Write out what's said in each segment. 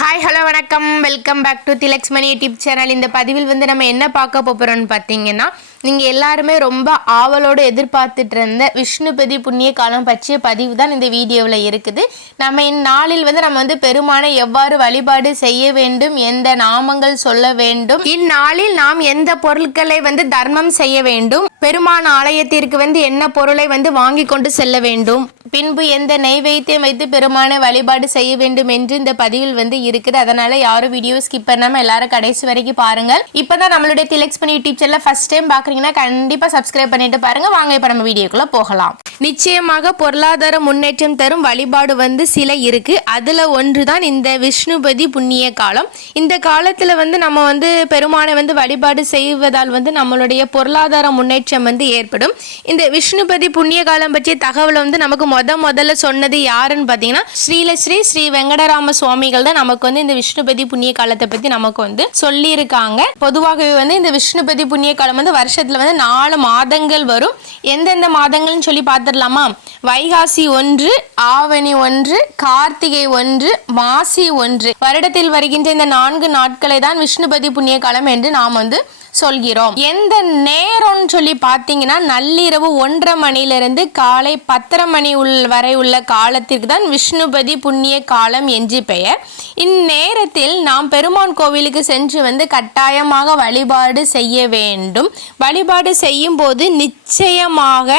Hi hello வணக்கம். Welcome back to Thilak's Mani YouTube channel இந்த பதிவில் வந்து நம்ம என்ன பார்க்க போகிறோம்னு பார்த்தீங்கன்னா நீங்கள் எல்லாருமே ரொம்ப ஆவலோடு எதிர்பார்த்துட்டு இருந்த விஷ்ணுபதி புண்ணிய காலம் பற்றிய பதிவு தான் இந்த வீடியோவில் இருக்குது. நம்ம இந்நாளில் வந்து நம்ம வந்து பெருமானை எவ்வாறு வழிபாடு செய்ய வேண்டும் எந்த நாமங்கள் சொல்ல வேண்டும் இந்நாளில் நாம் எந்த பொருட்களை வந்து தர்மம் செய்ய வேண்டும் பெருமான் ஆலயத்திற்கு வந்து என்ன பொருளை வந்து வாங்கி கொண்டு செல்ல வேண்டும் பின்பு எந்த நெய்வேத்தியம் வைத்து பெருமானை வழிபாடு செய்ய வேண்டும் என்று இந்த பதிவில் வந்து இருக்குது. அதனால யாரும் வீடியோ ஸ்கிப் பண்ணாமல் எல்லாரும் கடைசி வரைக்கும் பாருங்கள். இப்போதான் நம்மளுடைய திலக்ஸ் பண்ணி யூடியூப் சேனல் ஃபர்ஸ்ட் டைம் பாக்குறீங்கன்னா கண்டிப்பா சப்ஸ்கிரைப் பண்ணிட்டு பாருங்க. வாங்க இப்ப நம்ம வீடியோக்குள்ள போகலாம். நிச்சயமாக பொருளாதார முன்னேற்றம் தரும் வழிபாடு வந்து சில இருக்கு. அதுல ஒன்றுதான் இந்த விஷ்ணுபதி புண்ணிய காலம். இந்த காலத்துல வந்து நம்ம வந்து பெருமானை வந்து வழிபாடு செய்வதால் வந்து நம்மளுடைய பொருளாதார முன்னேற்றம் வந்து ஏற்படும். இந்த விஷ்ணுபதி புண்ணிய காலம் பற்றிய தகவலை வந்து நமக்கு முத முதல்ல சொன்னது யாருன்னு பார்த்தீங்கன்னா ஸ்ரீலஸ்ரீ ஸ்ரீ வெங்கடராம சுவாமிகள் தான் நமக்கு வந்து இந்த விஷ்ணுபதி புண்ணிய காலத்தை பற்றி நமக்கு வந்து சொல்லியிருக்காங்க. பொதுவாகவே வந்து இந்த விஷ்ணுபதி புண்ணிய காலம் வந்து வருஷத்துல வந்து நாலு மாதங்கள் வரும். எந்தெந்த மாதங்கள்னு சொல்லி பார்த்துடலாமா? வைகாசி ஒன்று ஆவணி ஒன்று கார்த்திகை ஒன்று மாசி ஒன்று. வருடத்தில் வருகின்ற இந்த நான்கு நாட்களை தான் விஷ்ணுபதி புண்ணிய காலம் என்று நாம் வந்து சொல்கிறோம். எந்த நேரம்னு சொல்லி பார்த்தீங்கன்னா நள்ளிரவு ஒன்றரை மணிலிருந்து காலை பத்தரை மணி உள் வரை உள்ள காலத்திற்கு தான் விஷ்ணுபதி புண்ணிய காலம் என்று பெயர். இந்நேரத்தில் நாம் பெருமான் கோவிலுக்கு சென்று வந்து கட்டாயமாக வழிபாடு செய்ய வேண்டும். வழிபாடு செய்யும் போது நிச்சயமாக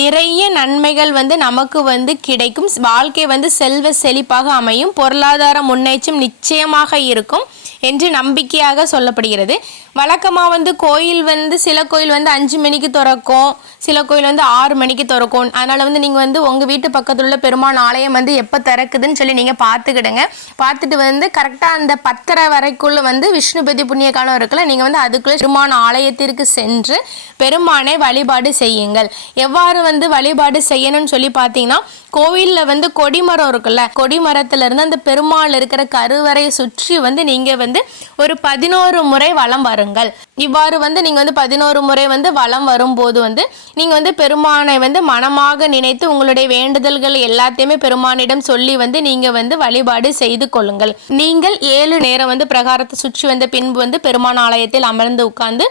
நிறைய நன்மைகள் வந்து நமக்கு வந்து கிடைக்கும். வாழ்க்கை வந்து செல்வ செழிப்பாக அமையும். பொருளாதார முன்னேற்றம் நிச்சயமாக இருக்கும். என்று நம்பிக்கையாக சொல்லப்படுகிறது. வழக்கமாக வந்து கோயில் வந்து சில கோயில் வந்து அஞ்சு மணிக்கு திறக்கும் சில கோயில் வந்து ஆறு மணிக்கு திறக்கும். அதனால் வந்து நீங்கள் வந்து உங்கள் வீட்டு பக்கத்தில் உள்ள பெருமாள் ஆலயம் வந்து எப்போ திறக்குதுன்னு சொல்லி நீங்கள் பார்த்துக்கிடுங்க. பார்த்துட்டு வந்து கரெக்டாக அந்த பத்தரை வரைக்குள்ளே வந்து விஷ்ணுபதி புண்ணிய காலம் இருக்குல்ல நீங்கள் வந்து அதுக்குள்ளே பெருமான் ஆலயத்திற்கு சென்று பெருமானை வழிபாடு செய்யுங்கள். எவ்வாறு வந்து வழிபாடு செய்யணும்னு சொல்லி பார்த்தீங்கன்னா கோவிலில் வந்து கொடிமரம் இருக்குல்ல கொடிமரத்துலேருந்து அந்த பெருமாள் இருக்கிற கருவறையை சுற்றி வந்து நீங்கள் வந்து ஒரு பதினோரு முறை வலம் வருங்கள். இவ்வாறு வந்து நீங்கள் வந்து பதினோரு முறை வந்து வலம் வரும்போது வந்து நீங்கள் வந்து பெருமானை வந்து மனமாக நினைத்து உங்களுடைய வேண்டுதல்கள் எல்லாத்தையுமே பெருமானிடம் சொல்லி வந்து நீங்கள் வந்து வழிபாடு செய்து கொள்ளுங்கள். நீங்கள் ஏழு நேரம் வந்து பிரகாரத்தை சுற்றி வந்த பின்பு வந்து பெருமான் ஆலயத்தில் அமர்ந்து உட்கார்ந்து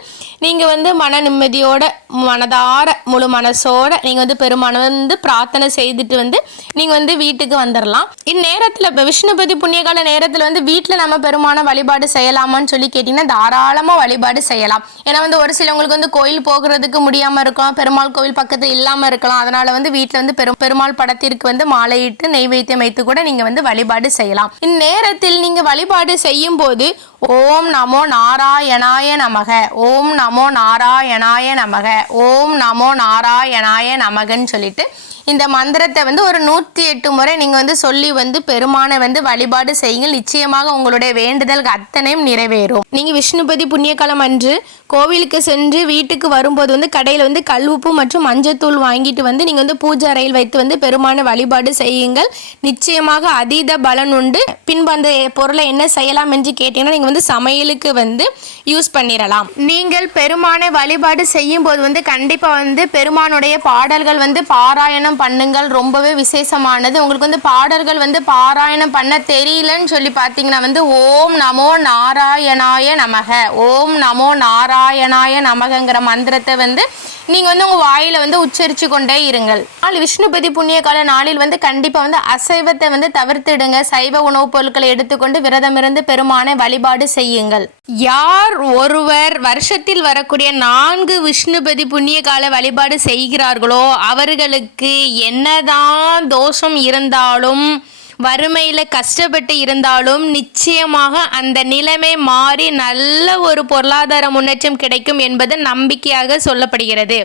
நீங்கள் வந்து மன நிம்மதியோட மனதார முழு மனசோட நீங்கள் வந்து பெருமானை வந்து பிரார்த்தனை செய்துட்டு வந்து நீங்கள் வந்து வீட்டுக்கு வந்துடலாம் இந்நேரத்தில் இப்போ விஷ்ணுபதி புண்ணியகால நேரத்தில் வந்து வீட்டில் நம்ம பெருமான வழிபாடு செய்யலாமான்னு சொல்லி கேட்டிங்கன்னா தாராளமாக வழிபாடு செய்யலாம். ஏன்னா வந்து ஒரு சிலவங்களுக்கு வந்து கோயில் போகிறதுக்கு முடியாமல் இருக்கலாம் பெருமாள் கோவில் பக்கத்தில் இல்லாமல் இருக்கலாம். அதனால் வந்து வீட்டில் வந்து பெரும் பெருமாள் படத்திற்கு வந்து மாலையிட்டு நெய்வேத்தியம் வைத்து கூட நீங்கள் வந்து வழிபாடு செய்யலாம். இந்நேரத்தில் நீங்கள் வழிபாடு செய்யும் போது ஓம் நமோ நாராயணாய நமக. ஓம் நமோ நாராயணாய நமக. ஓம் நமோ நாராயணாய நமகன்னு சொல்லிட்டு இந்த மந்திரத்தை வந்து ஒரு நூற்றி எட்டு முறை நீங்கள் வந்து சொல்லி வந்து பெருமானை வந்து வழிபாடு செய்யுங்கள். நிச்சயமாக உங்களுடைய வேண்டுதல் அத்தனையும் நிறைவேறும். நீங்கள் விஷ்ணுபதி புண்ணியகாலம் அன்று கோவிலுக்கு சென்று வீட்டுக்கு வரும்போது வந்து கடையில் வந்து கல்வுப்பு மற்றும் மஞ்சத்தூள் வாங்கிட்டு வந்து நீங்கள் வந்து பூஜை அறையில் வைத்து வந்து பெருமானை வழிபாடு செய்யுங்கள். நிச்சயமாக அதீத பலன் உண்டு. பின்பு அந்த பொருளை என்ன செய்யலாம் என்று கேட்டீங்கன்னா நீங்கள் வந்து சமையலுக்கு வந்து யூஸ் பண்ணிடலாம் நீங்கள் பெருமானை வழிபாடு செய்யும் போது வந்து கண்டிப்பாக வந்து பெருமானுடைய பாடல்கள் வந்து பாராயணம் பண்ணுங்கள். ரொம்பவே விசேஷமானது. உங்களுக்கு வந்து பாடல்கள் வந்து பாராயணம் பண்ண தெரியலன்னு சொல்லி பார்த்தீங்கன்னா வந்து ஓம் நமோ நாராயணாய நமக. ஓம் நமோ நாராயணாய நமகங்கிற மந்திரத்தை வந்து நீங்கள் வந்து உங்கள் வாயில் வந்து உச்சரித்து கொண்டே இருங்கள். நாள் விஷ்ணுபதி புண்ணிய கால நாளில் வந்து கண்டிப்பாக வந்து அசைவத்தை வந்து தவிர்த்துடுங்க. சைவ உணவுப் பொருட்களை எடுத்துக்கொண்டு விரதமிருந்து பெருமானை வழிபாடு செய்யுங்கள். யார் ஒருவர் வருஷத்தில் வரக்கூடிய நான்கு விஷ்ணுபதி புண்ணிய கால வழிபாடு செய்கிறார்களோ அவர்களுக்கு என்னதான் தோஷம் இருந்தாலும் வறுமையில் கஷ்டப்பட்டு இருந்தாலும் நிச்சயமாக அந்த நிலைமை மாறி நல்ல ஒரு பொருளாதார முன்னேற்றம் கிடைக்கும் என்பது நம்பிக்கையாக சொல்லப்படுகிறது.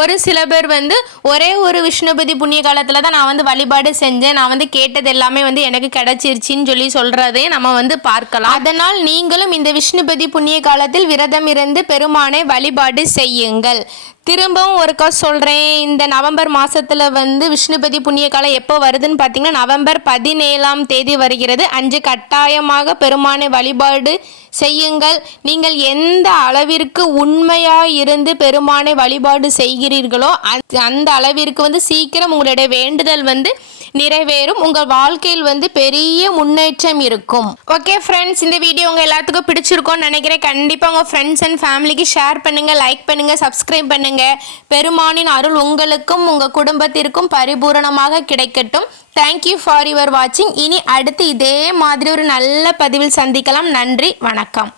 ஒரு சில பேர் வந்து ஒரே ஒரு விஷ்ணுபதி புண்ணிய காலத்தில் தான் நான் வந்து வழிபாடு செஞ்சேன். நான் வந்து கேட்டது எல்லாமே வந்து எனக்கு கிடைச்சிருச்சின்னு சொல்லி சொல்கிறதையும் நம்ம வந்து பார்க்கலாம். அதனால் நீங்களும் இந்த விஷ்ணுபதி புண்ணிய காலத்தில் விரதம் இருந்து பெருமானை வழிபாடு செய்யுங்கள். திரும்பவும் ஒருக்கா சொல்கிறேன் இந்த நவம்பர் மாதத்தில் வந்து விஷ்ணுபதி புண்ணியகாலம் எப்போ வருதுன்னு பார்த்தீங்கன்னா நவம்பர் பதினேழாம் தேதி வருகிறது. அஞ்சு கட்டாயமாக பெருமானை வழிபாடு செய்யுங்கள். நீங்கள் எந்த அளவிற்கு உண்மையாக இருந்து பெருமானை வழிபாடு செய்கிறீர்களோ அந்த- அந்த அளவிற்கு வந்து சீக்கிரம் உங்களுடைய வேண்டுதல் வந்து நிறைவேறும். உங்கள் வாழ்க்கையில் வந்து பெரிய முன்னேற்றம் இருக்கும். ஓகே ஃப்ரெண்ட்ஸ் இந்த வீடியோ உங்கள் எல்லாத்துக்கும் பிடிச்சிருக்கோம்னு நினைக்கிறேன். கண்டிப்பாக உங்கள் ஃப்ரெண்ட்ஸ் அண்ட் ஃபேமிலிக்கு ஷேர் பண்ணுங்கள் லைக் பண்ணுங்கள் சப்ஸ்கிரைப் பண்ணுங்கள் பெருமானின் அருள் உங்களுக்கும் உங்கள் குடும்பத்திற்கும் பரிபூரணமாக கிடைக்கட்டும். தேங்க்யூ ஃபார் யுவர் வாட்சிங் இனி அடுத்து இதே மாதிரி ஒரு நல்ல பதிவில் சந்திக்கலாம். நன்றி வணக்கம்.